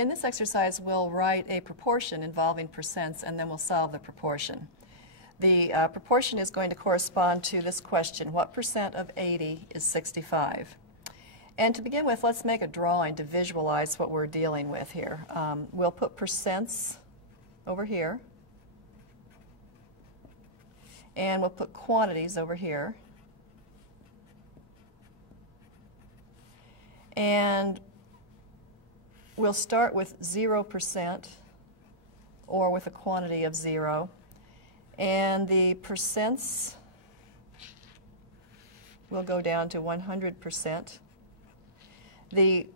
In this exercise, we'll write a proportion involving percents, and then we'll solve the proportion. The proportion is going to correspond to this question: what percent of 80 is 65? And to begin with, let's make a drawing to visualize what we're dealing with here. We'll put percents over here, and we'll put quantities over here. And we'll start with 0% or with a quantity of 0. And the percents will go down to 100%. The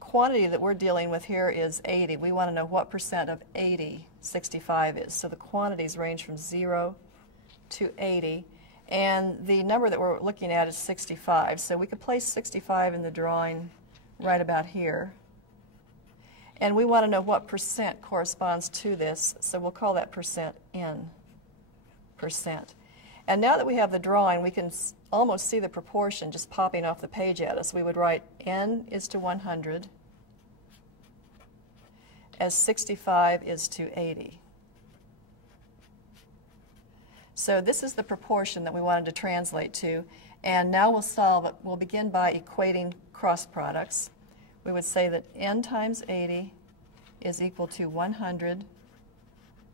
quantity that we're dealing with here is 80. We want to know what percent of 80 65 is. So the quantities range from 0 to 80. And the number that we're looking at is 65. So we could place 65 in the drawing right about here. And we want to know what percent corresponds to this, so we'll call that percent N, percent. And now that we have the drawing, we can almost see the proportion just popping off the page at us. We would write N is to 100 as 65 is to 80. So this is the proportion that we wanted to translate to, and now we'll solve it. We'll begin by equating cross products. We would say that N times 80 is equal to 100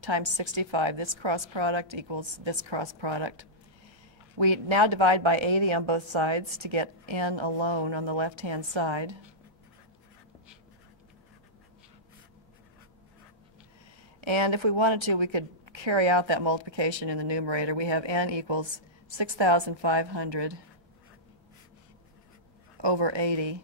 times 65. This cross product equals this cross product. We now divide by 80 on both sides to get N alone on the left-hand side. And if we wanted to, we could carry out that multiplication in the numerator. We have N equals 6,500 over 80.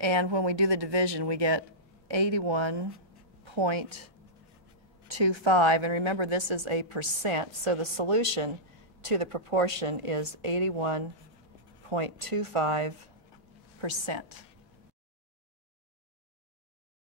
And when we do the division, we get 81.25. And remember, this is a percent, so the solution to the proportion is 81.25%.